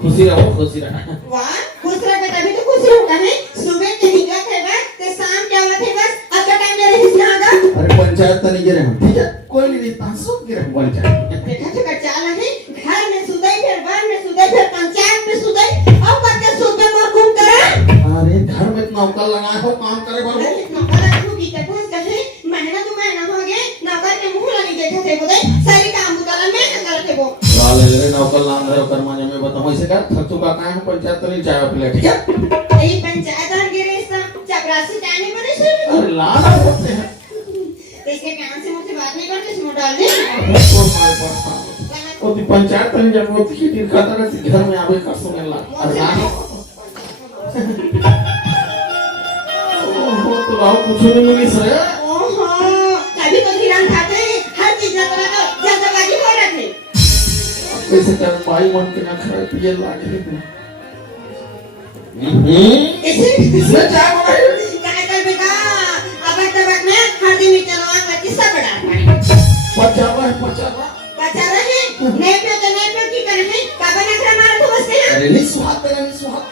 खुशी रहो खुशी रहना। वाह खुश रह बेटा भी तो खुश रहता है। सुबह के निकला थे बस ते शाम के आवा थे बस अब का टाइम ले रही है आगा। अरे पंचायत तनी गिरे हम ठीक है कोई नहीं तासुब गिरे पंचायत बेटा तो का चाल है घर में सुतई फिर बाहर में सुतई फिर पंचायत में सुतई अब करके सुबह में घूम करा। अरे घर में नौकर लगाए हो काम करे बोलो नौकर रखू की तक कहे महीना तो महीना हो गए नौकर के मुंह लगी देखा थे बोले मंगल नाम धरो कर्मा ने मैं बताऊं ऐसे का थक चुका का है पंचायत नहीं चाय पिला ठीक है यही पंचायत और गिरेस्ता चपरासी जाने बने से अरे लाना होते हैं तो इसके कान से मुझसे बात नहीं करते इसमें डाल दे तो हमारे पास वो दी पंचायत नहीं जब वो खीटी खाता रहती घर में आवे का सुने ला अरे लाना ओहो तो राव कुछ नहीं मिली सर ओहो कभी तो धिरान खाते हर चीज ना करा तो जल्दबाजी हो रही थी कैसे कर पाई मन के ना खराब पिए लागे इसमें चाय बनाई काय कर बेटा अब तक में हर दिन चलवा का किस्सा पड़ा पचावा बचा रहे नहीं पे की करे हैं काबा नखरा मार तो बसते हैं अरे नहीं सुहाग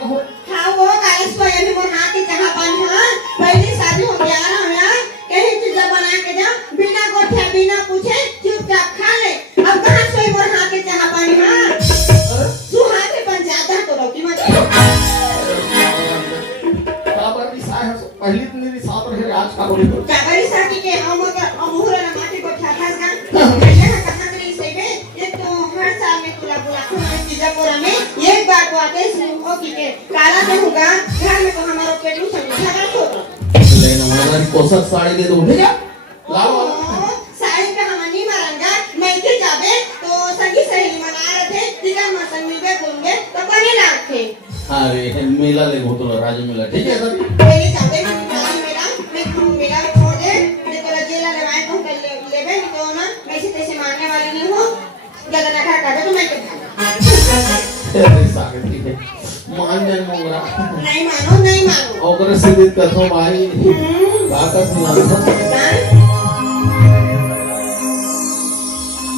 कहो हाँ वो कायस को ये भी मोर हाथ के जहां पानी हां पहले शादी हो गया ना यार कहीं चीज बना के जा बिना गोठे बिना पूछे चुपचाप खा ले अब कहां सोई मोर हाथ के जहां पानी हां सुहा के पंचायत तो रोटी मत काबरी साह पहली तो मेरी साथ रहे आज का बोली तो काबरी साथी के हम अमूहर ना माटी को ठाठा का यहां कहां करे से के ये तो हर साल में तुला चीजापुरा में एक बार को आते हो कि के काला में होगा घर में तो हमारा पेटू समझा कर छोड़ लेकिन हमारा कोसक साड़ी दे दो ठीक है लाओ साड़ी का हम नहीं मारेंगे मैं के जावे तो संगी सहेली मना रहे थे तिका मसन में घूमगे तो बने लाखे अरे मेला ले गो तो राज मेला ठीक है सर पहले जावे मेरा मैं तुम मेरा छोड़ दे ये तो जेला लगाए तो कर लेबे तो ना मैं इसे तैसे मारने वाली नहीं हूं जगह ना खा तो मैं के अरे सागर ठीक है मान जाए मोगरा नहीं मानो और सिद्ध कथो भाई ताकत सुना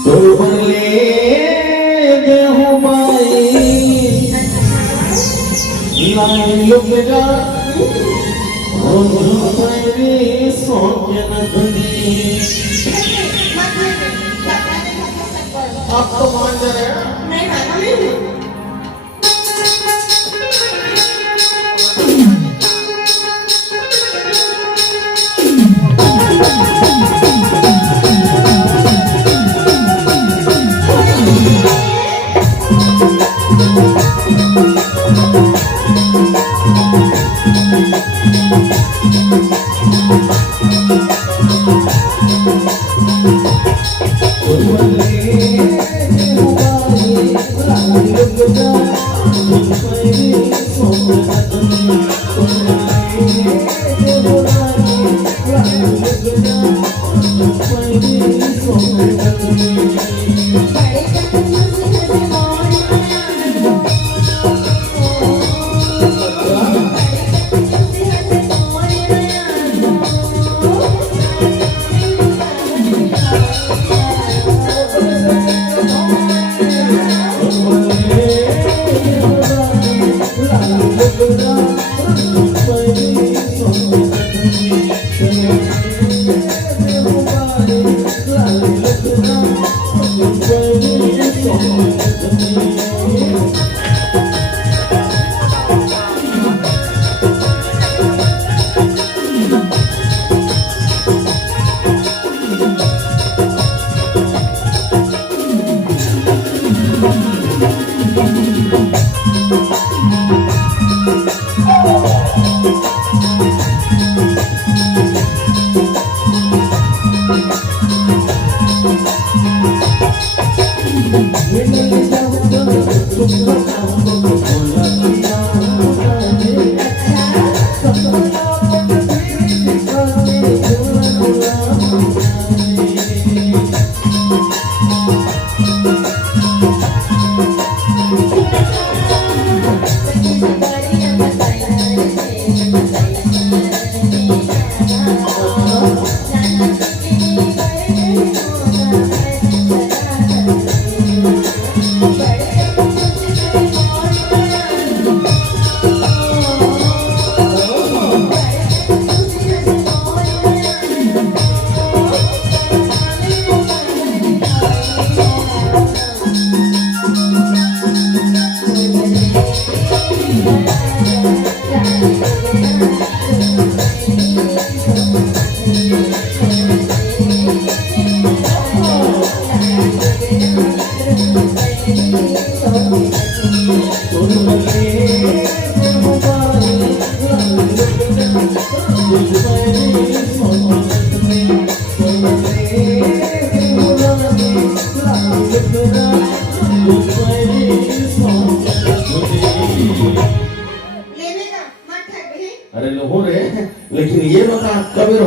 तो बरले देहु माई लाई लुगरा रे सोचे न धंधी आप तो मान जा रहे हैं नहीं मानो नहीं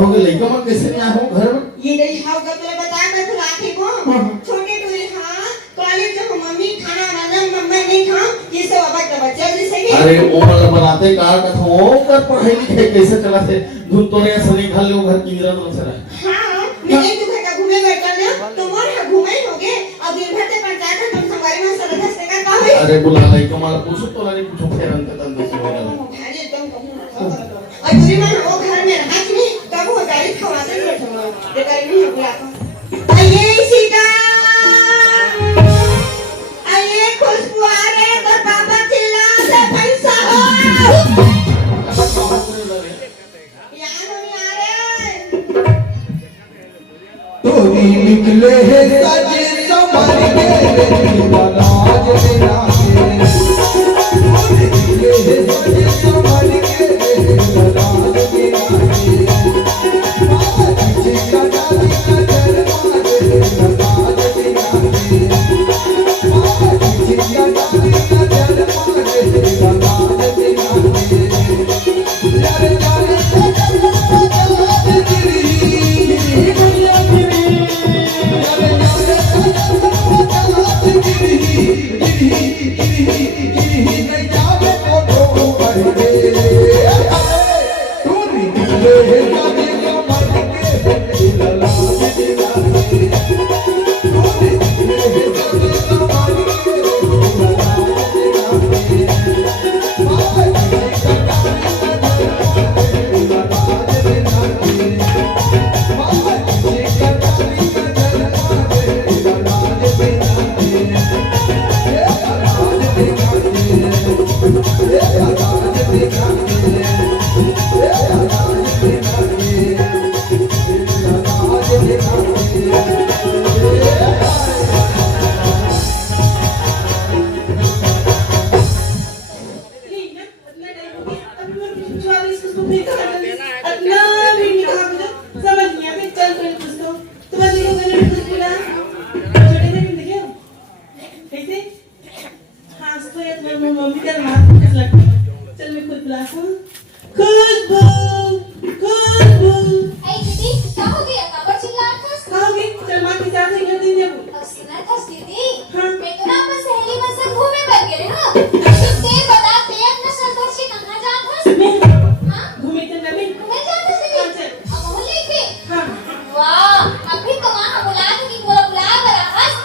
हो गए लड़का मन कैसे नहीं आए हो घर में ये नहीं हाउ का तुला बताया मैं तुला आके को छोटे टूरी हां कॉलेज जब मम्मी खाना बनाना मम्मा नहीं खा ये सब अब का बच्चा जैसे कि अरे वो मतलब बनाते कार का था वो कर पढ़ाई लिखाई कैसे चला थे धुन तोरे सनी खा ले घर की तरह से रहा हां मैं एक घर का घूमे बैठा ना तो मोर है घूमे होगे अब दिन भर ते पंचायत तुम संगारी में सर धसते का है अरे बुला लड़का मार पूछो तो नहीं पूछो फिर अंत तक देखो भाई एकदम कहूं और दूरी में वो घर में रहा कि तब वो गाड़ी खवाते बैठो ये गाड़ी नहीं बुलाता आइए सीता आइए खुशबू आ रहे तो पापा चिल्ला से पैसा हो यार नहीं आ रहे तोरी निकले है सजे संभाल के राज मेरा के तोरी निकले है सजे संभाल के राज मेरा के बाबा जी का डाली का जल मारे राज मेरा के बाबा जी का डाली का जल मारे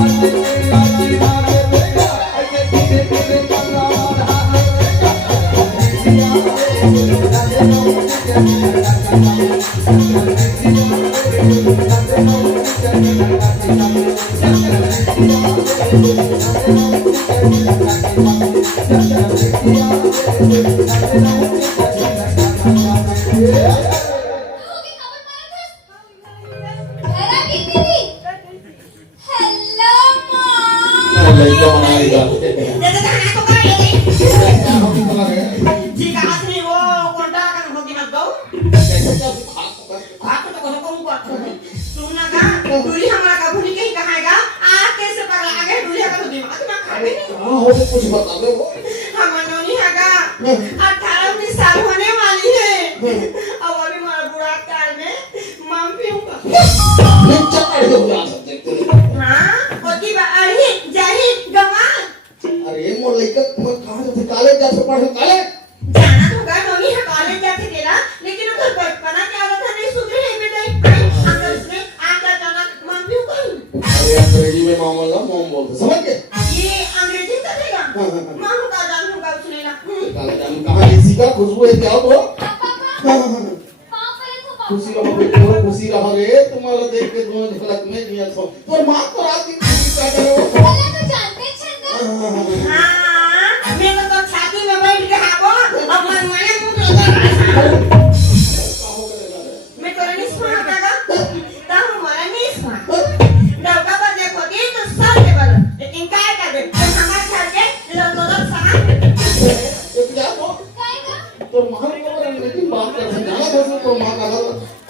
राज मेरा के यार जाने कुछ बता दो हमारा नौनी हैगा 18-19 साल होने वाली है अब अभी हमारा बुढ़ा काल में मम पीऊंगा ये चक्कर हो जा सकते हां ओती बा अरे जाही गवा अरे मोर लइका मोर कहां से कॉलेज जा से पढ़े कॉलेज जाना होगा नौनी है कॉलेज जाके तेरा लेकिन उधर बचपना क्या आदत नहीं सुधरे है बेटा अगर उसने आकर जाना मम पीऊंगा अरे अंग्रेजी में मामला मम बोलते समझ गए ये अंग्रेजी करेगा मां का जान होगा उसने ना काले जान कहां इसी का खुशबू है क्या तो खुशी रहो बेटा खुशी रहो रे तुम्हारा देख के दोनों झलक में दिया तो मां तो रात की खुशी कर रहे हो पहले तो जानते छन मैं तोरा नहीं सुना का ताहू मला नहीं सुना डबका पर देखो ती तो सब दे बोल लेकिन काय कर दे हमारे घर के लोग साथ एक क्या तो महान को लेकिन बात कर जाना था तो मां का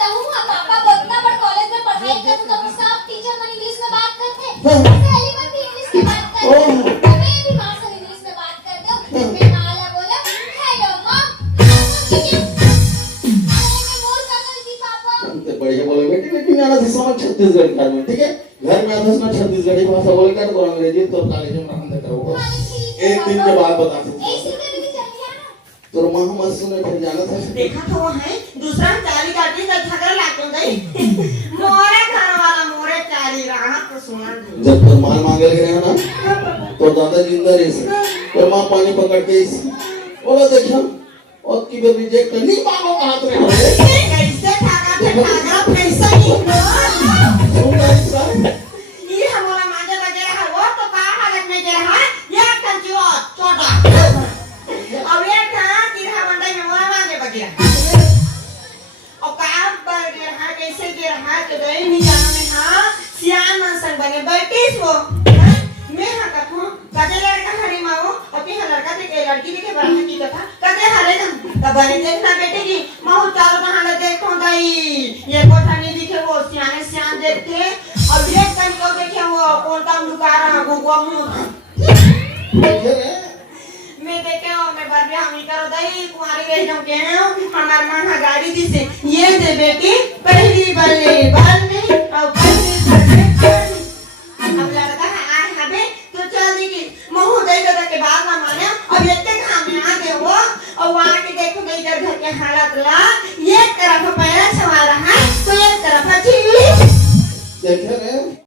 तब पापा बोलता पर कॉलेज में पढ़ाई कर तो सब टीचर मन इंग्लिश में बात करते सहेली मन भी इंग्लिश में बात करते मैं भी मां से इंग्लिश में बात करते हूं मैं माला बोला हेलो मॉम मैं बोल सकल थी पापा तो बढ़िया बोले बेटी लेकिन आना से समझ छत्तीसगढ़ का में ठीक है घर में आधा ना छत्तीसगढ़ी भाषा बोले क्या तो अंग्रेजी तो कॉलेज में रहने देता होगा एक दिन के बाद बता सकते ऐसे करके चलिए ना तो मां मत सुने फिर जाना था देखा तो वो है दूसरा चाली काटी तो झगड़ा लाके गई मोरे घर वाला मोरे चाली रहा तो सुना जब तो माल मांगे गए ना तो दादा जिंदा रही से तो मां पानी पकड़ के इस बोला देखो और की भी रिजेक्ट नहीं मांगो कहां तो कैसे ठाका पैसा नहीं सुन ऐसा ये हमारा मांगे वगैरह है वो तो कहाँ हालत में गिरा है ये कंचुआ छोटा अब ये था तिरहा बंदाई में मोरा मांगे वगैरह और कहाँ पर गिरा है कैसे गिरा है तो दही नहीं जाना में हाँ सियान मनसंग बने बैठी वो मैं हाँ कथूँ कदे लड़का हरी माओ और कि लड़का थे के लड़की थे के बड़ा की कथा कदे हरे ना तब बने देखना बेटे की माहू चारों कहाँ ले देखो दही ये कोठा नहीं दिखे वो सियाने सियान देखते अब ये कहीं को देखे वो कौन काम लुका रहा गोगो मुंह मैं देखे हो मैं बार भी हम ही करो दही कुमारी रह जाऊं के हैं हमार मां हा गाड़ी दी से ये दे बेटी पहली बल्ले बल में और पहली बल्ले अब लड़का है आए हबे तो चल देगी महू दे दे के बाद ना माने अब इतने काम में आ गए वो और वहां के देखो गई घर के हालत ला एक तरफ पैरा छवा रहा है तो एक तरफ चीली देखे रे